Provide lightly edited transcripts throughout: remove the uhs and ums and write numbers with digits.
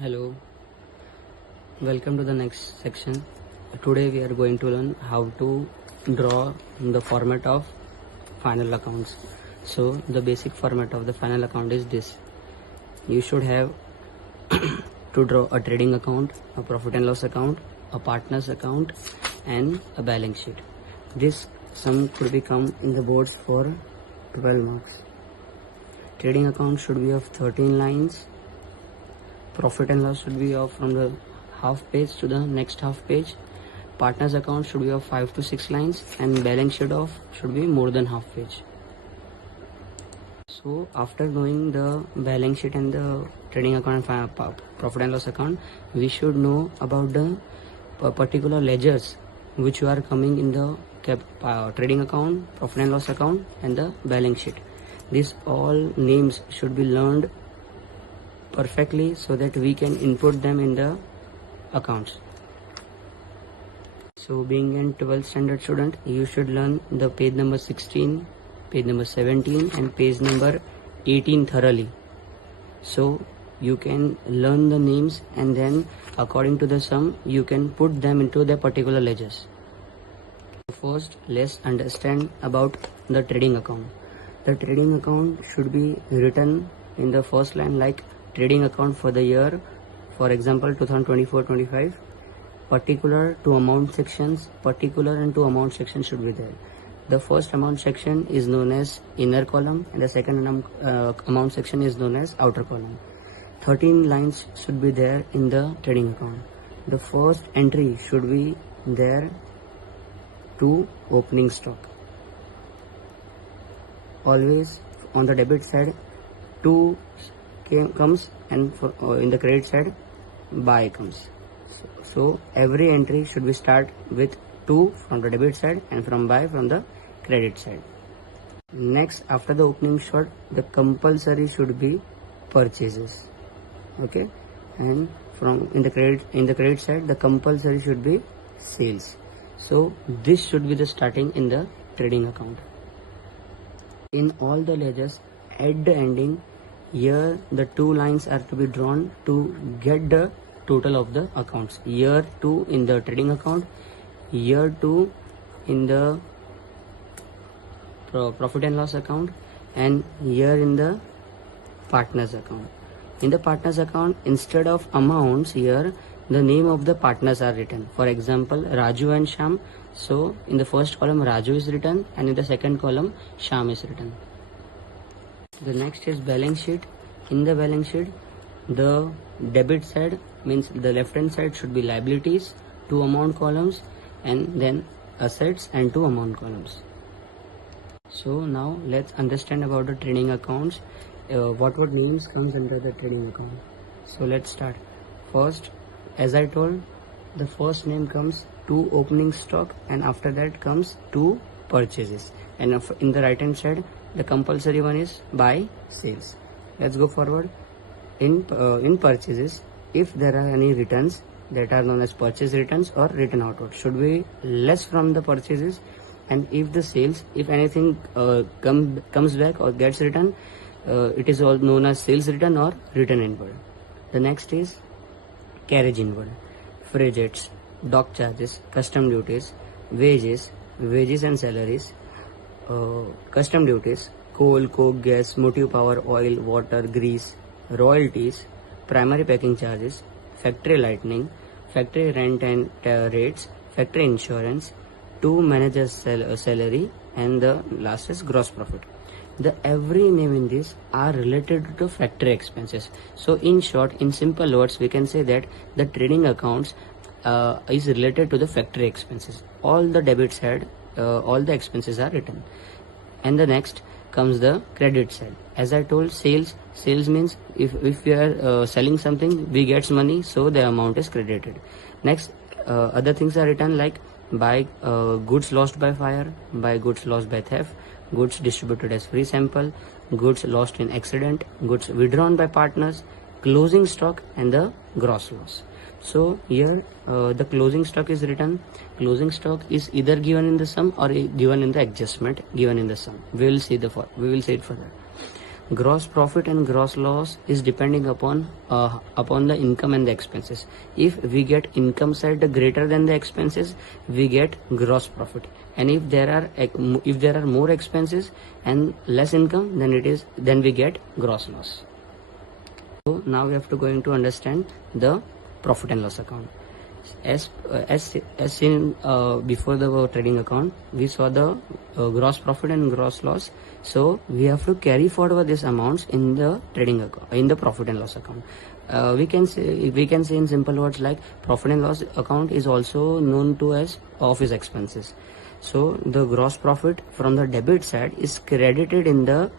Hello, welcome to the next section. Today we are going to learn how to draw the format of final accounts. So the basic format of the final account is this. You should have to draw a trading account, a profit and loss account, a partner's account and a balance sheet. This sum could become in the boards for 12 marks. Trading account should be of 13 lines. Profit and loss should be of from the half page to the next half page. Partners account should be of 5 to 6 lines and balance sheet of should be more than half page. So after knowing the balance sheet and the trading account and profit and loss account, we should know about the particular ledgers which are coming in the trading account, profit and loss account and the balance sheet. These all names should be learned perfectly so that we can input them in the accounts. So being a 12th standard student, you should learn the page number 16, page number 17 and page number 18 thoroughly. So you can learn the names and then according to the sum you can put them into the particular ledgers. First, let's understand about the trading account. The trading account should be written in the first line like trading account for the year, for example 2024-25. Particular to amount sections, particular and to amount section should be there. The first amount section is known as inner column and the second amount section is known as outer column. 13 lines should be there in the trading account. The first entry should be there to opening stock. Always on the debit side 2 comes and in the credit side buy comes. So every entry should be start with 2 from the debit side and from buy from the credit side. Next, after the opening shot, the compulsory should be purchases. Okay, and from in the credit side the compulsory should be sales. So this should be the starting in the trading account. In all the ledgers at the ending, here the 2 lines are to be drawn to get the total of the accounts. Year 2 in the trading account, year 2 in the profit and loss account and year in the partners account. In the partners account, instead of amounts, here the name of the partners are written. For example, Raju and Sham. So in the first column Raju is written and in the second column Sham is written. The next is balance sheet. In the balance sheet, the debit side means the left hand side should be liabilities, 2 amount columns and then assets and 2 amount columns. So now let's understand about the trading accounts. What names comes under the trading account. So let's start. First, as I told, the first name comes to opening stock and after that comes to purchases, and in the right hand side the compulsory one is buy sales. Let's go forward. In purchases, if there are any returns that are known as purchase returns or return outward, should be less from the purchases, and if the sales, if anything comes back or gets returned, it is all known as sales return or return inward. The next is carriage inward, freights, dock charges, custom duties, wages and salaries, custom duties, coal, coke, gas, motive power, oil, water, grease, royalties, primary packing charges, factory lighting, factory rent and rates, factory insurance, 2 managers salary, and the last is gross profit. The every name in this are related to factory expenses. So in short, in simple words, we can say that the trading accounts is related to the factory expenses. All the debit side, all the expenses are written. And the next comes the credit side. As I told, sales means if we are selling something, we get money, so the amount is credited. Next, other things are written like buy goods lost by fire, buy goods lost by theft, goods distributed as free sample, goods lost in accident, goods withdrawn by partners, closing stock and the gross loss. So here the closing stock is written. Closing stock is either given in the sum or given in the adjustment given in the sum. We will see it further. Gross profit and gross loss is depending upon the income and the expenses. If we get income side greater than the expenses, we get gross profit, and if there are more expenses and less income, then we get gross loss. So now we have to going to understand the profit and loss account. As seen before the trading account, we saw the gross profit and gross loss. So we have to carry forward these amounts in the trading account, in the profit and loss account. We can say in simple words like profit and loss account is also known to as office expenses. So the gross profit from the debit side is credited in the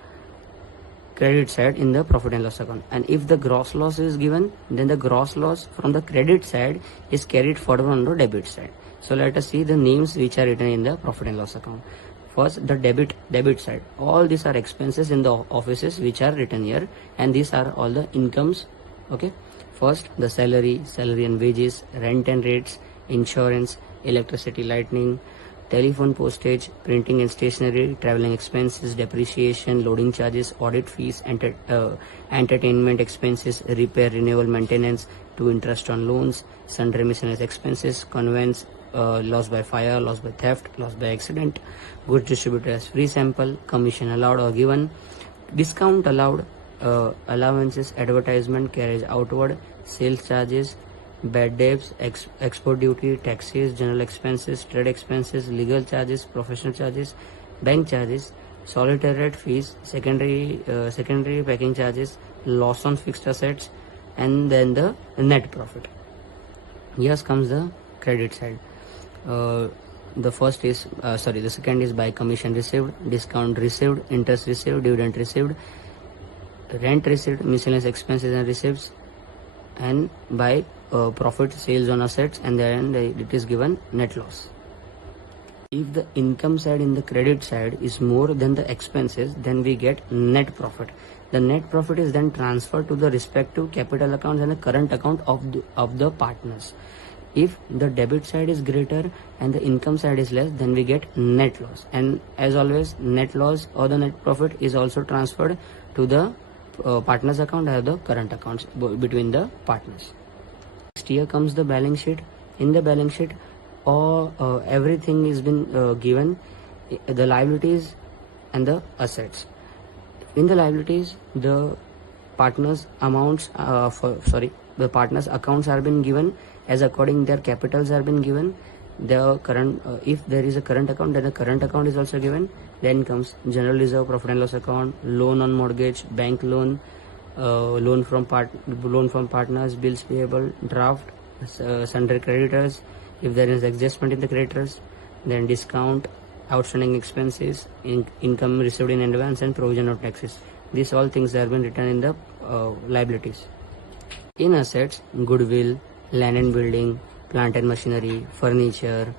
credit side in the profit and loss account, and if the gross loss is given, then the gross loss from the credit side is carried forward on the debit side. So let us see the names which are written in the profit and loss account. First, the debit side, all these are expenses in the offices which are written here, and these are all the incomes. Okay, first the salary and wages, rent and rates, insurance, electricity, lighting, telephone postage, printing and stationery, traveling expenses, depreciation, loading charges, audit fees, entertainment expenses, repair, renewal, maintenance, to interest on loans, sundry miscellaneous expenses, conveyance, loss by fire, loss by theft, loss by accident, goods distributed as free sample, commission allowed or given, discount allowed, allowances, advertisement, carriage outward, sales charges, bad debts, export duty, taxes, general expenses, trade expenses, legal charges, professional charges, bank charges, solitary rate fees, secondary packing charges, loss on fixed assets, and then the net profit. Here comes the credit side. The second is by commission received, discount received, interest received, dividend received, rent received, miscellaneous expenses and receipts, and by profit, sales on assets, and then it is given net loss. If the income side in the credit side is more than the expenses, then we get net profit. The net profit is then transferred to the respective capital accounts and the current account of the partners. If the debit side is greater and the income side is less, then we get net loss, and as always, net loss or the net profit is also transferred to the partners account or the current accounts between the partners. Next, here comes the balance sheet. In the balance sheet, everything is been given, the liabilities and the assets. In the liabilities, the partners accounts are been given as according their capitals are been given. The current, if there is a current account, then the current account is also given. Then comes general reserve, profit and loss account, loan on mortgage, bank loan, loan from partners, bills payable, draft, sundry creditors. If there is adjustment in the creditors, then discount, outstanding expenses, income received in advance, and provision of taxes. These all things have been written in the liabilities. In assets, goodwill, land and building, plant and machinery, furniture,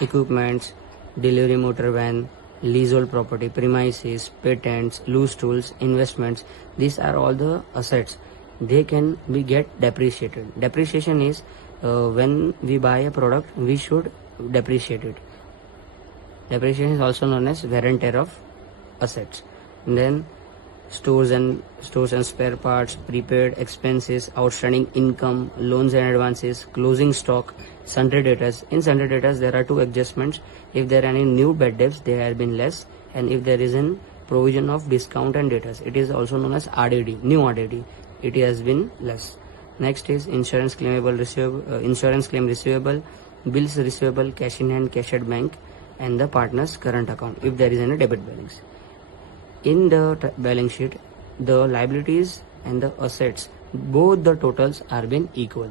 equipments, delivery motor van, leasehold property, premises, patents, loose tools, investments. These are all the assets. They can be get depreciated. Depreciation is when we buy a product, we should depreciate it. Depreciation is also known as wear and tear of assets. And then stores and spare parts, prepaid expenses, outstanding income, loans and advances, closing stock, sundry debtors. In sundry debtors, there are two adjustments. If there are any new bad debts, they have been less, and if there is an provision of discount and debtors, it is also known as RDD, new RDD, it has been less. Next is insurance claim receivable, bills receivable, cash in hand, cash at bank, and the partner's current account if there is any debit balance. In the balance sheet, the liabilities and the assets, both the totals are been equal.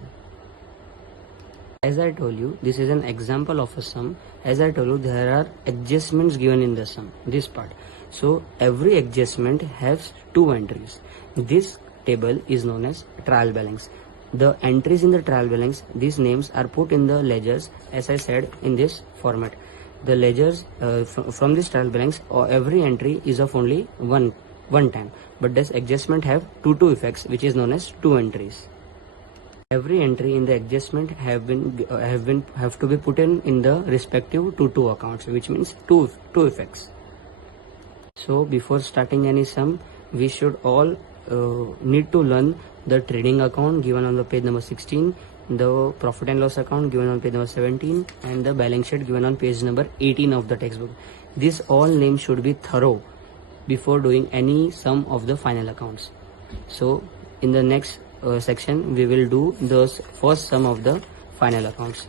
As I told you, this is an example of a sum. As I told you, there are adjustments given in the sum, this part. So every adjustment has two entries. This table is known as trial balance. The entries in the trial balance, these names are put in the ledgers, as I said, in this format. The ledgers from this trial balance, every entry is of only one time, but this adjustment have two effects, which is known as two entries. Every entry in the adjustment have to be put in the respective two accounts, which means two effects. So before starting any sum, we should all need to learn the trading account given on the page number 16, the profit and loss account given on page number 17, and the balance sheet given on page number 18 of the textbook. These all names should be thorough before doing any sum of the final accounts. So in the next section we will do the first sum of the final accounts.